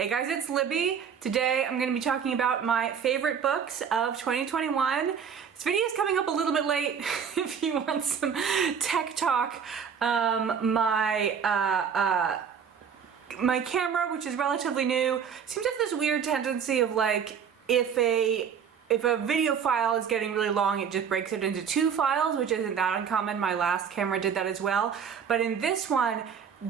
Hey guys, it's Libby. Today I'm going to be talking about my favorite books of 2021. This video is coming up a little bit late if you want some tech talk. My camera, which is relatively new, seems to have this weird tendency of like, if a video file is getting really long, it just breaks it into two files, which isn't that uncommon. My last camera did that as well. But in this one,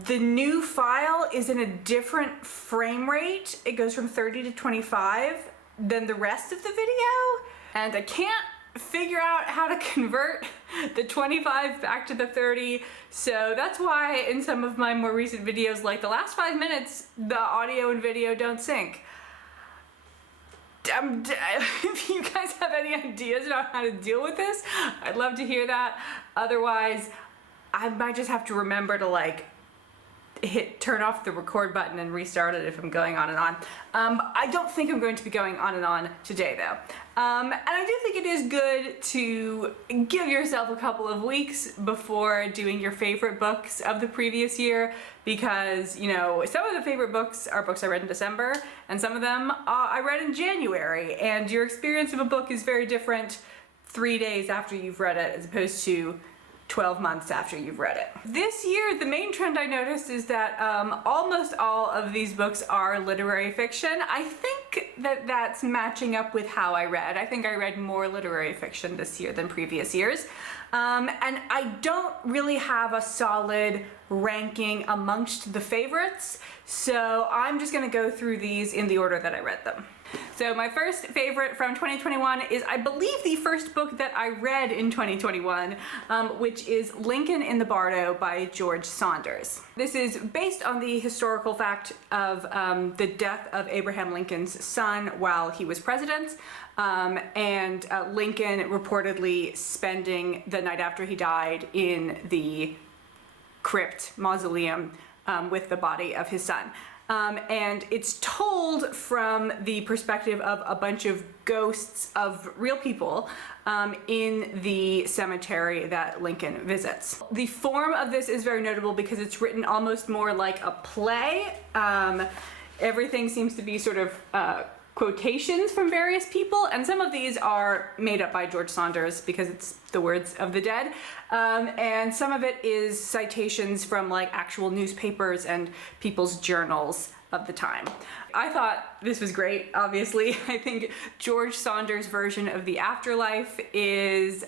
the new file is in a different frame rate. It goes from 30 to 25 than the rest of the video. And I can't figure out how to convert the 25 back to the 30. So that's why in some of my more recent videos, like the last 5 minutes, the audio and video don't sync. If you guys have any ideas about how to deal with this, I'd love to hear that. Otherwise, I might just have to remember to like turn off the record button and restart it if I'm going on and on. I don't think I'm going to be going on and on today though. And I do think it is good to give yourself a couple of weeks before doing your favorite books of the previous year, because, you know, some of the favorite books are books I read in December, and some of them I read in January, and your experience of a book is very different 3 days after you've read it as opposed to 12 months after you've read it. This year, the main trend I noticed is that almost all of these books are literary fiction. I think that that's matching up with how I read. I think I read more literary fiction this year than previous years. And I don't really have a solid ranking amongst the favorites, so I'm just gonna go through these in the order that I read them. So my first favorite from 2021 is, I believe, the first book that I read in 2021, which is Lincoln in the Bardo by George Saunders. This is based on the historical fact of the death of Abraham Lincoln's son while he was president, and Lincoln reportedly spending the night after he died in the crypt mausoleum with the body of his son. And it's told from the perspective of a bunch of ghosts of real people in the cemetery that Lincoln visits. The form of this is very notable because it's written almost more like a play. Everything seems to be sort of quotations from various people, and some of these are made up by George Saunders because it's the words of the dead, and some of it is citations from like actual newspapers and people's journals of the time. I thought this was great, obviously. I think George Saunders' version of the afterlife is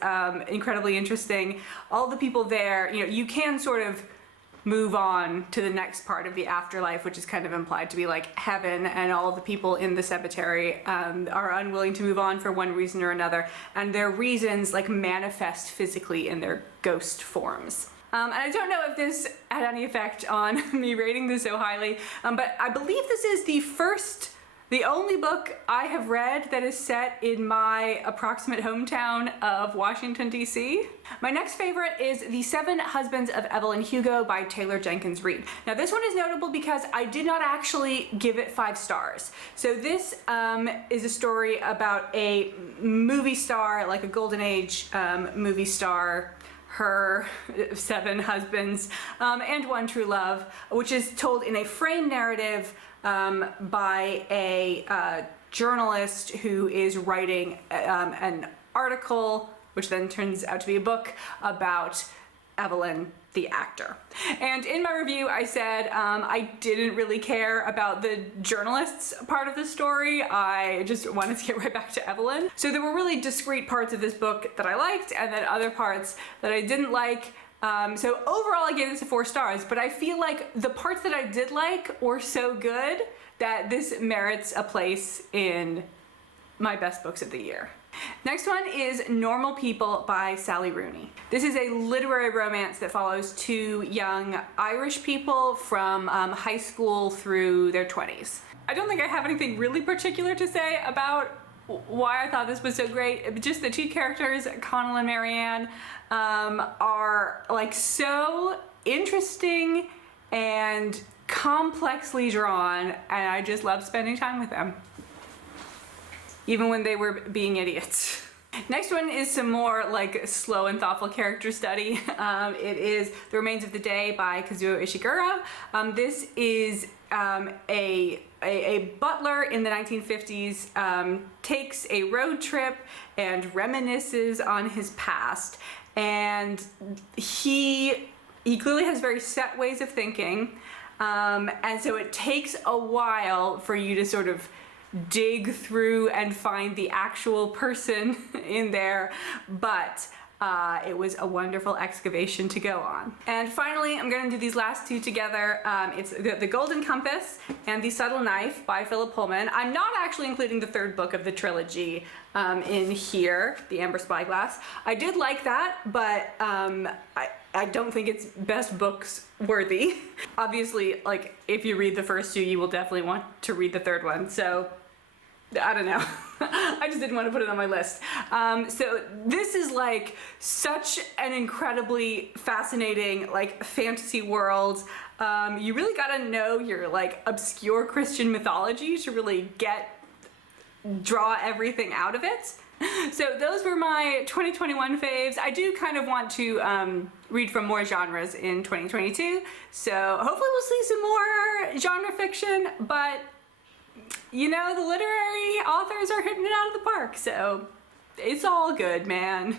incredibly interesting. All the people there, you know, you can sort of move on to the next part of the afterlife, which is kind of implied to be like heaven, and all of the people in the cemetery are unwilling to move on for one reason or another, and their reasons like manifest physically in their ghost forms. And I don't know if this had any effect on me rating this so highly, but I believe this is the only book I have read that is set in my approximate hometown of Washington, D.C. My next favorite is The Seven Husbands of Evelyn Hugo by Taylor Jenkins Reid. Now this one is notable because I did not actually give it 5 stars. So this is a story about a movie star, like a golden age movie star, her 7 husbands, and one true love, which is told in a frame narrative by a journalist who is writing an article, which then turns out to be a book, about Evelyn, the actor. And in my review I said I didn't really care about the journalist's part of the story. I just wanted to get right back to Evelyn. So there were really discrete parts of this book that I liked, and then other parts that I didn't like. So overall I gave this 4 stars, but I feel like the parts that I did like were so good that this merits a place in my best books of the year. Next one is Normal People by Sally Rooney. This is a literary romance that follows 2 young Irish people from high school through their 20s. I don't think I have anything really particular to say about why I thought this was so great. Just the 2 characters, Connell and Marianne, are like so interesting and complexly drawn, and I just love spending time with them, even when they were being idiots. Next one is some more like slow and thoughtful character study. It is The Remains of the Day by Kazuo Ishiguro. This is a butler in the 1950s takes a road trip and reminisces on his past. And he clearly has very set ways of thinking. And so it takes a while for you to sort of dig through and find the actual person in there, but it was a wonderful excavation to go on. And finally, I'm going to do these last two together. It's the Golden Compass and The Subtle Knife by Philip Pullman. I'm not actually including the third book of the trilogy in here, The Amber Spyglass. I did like that, but I don't think it's best books worthy. Obviously, like, if you read the first two, you will definitely want to read the third one, so I don't know. I just didn't want to put it on my list. So this is like such an incredibly fascinating like fantasy world. You really gotta know your like obscure Christian mythology to really draw everything out of it. So those were my 2021 faves. I do kind of want to read from more genres in 2022. So hopefully we'll see some more genre fiction, but you know, the literary authors are hitting it out of the park, so it's all good, man.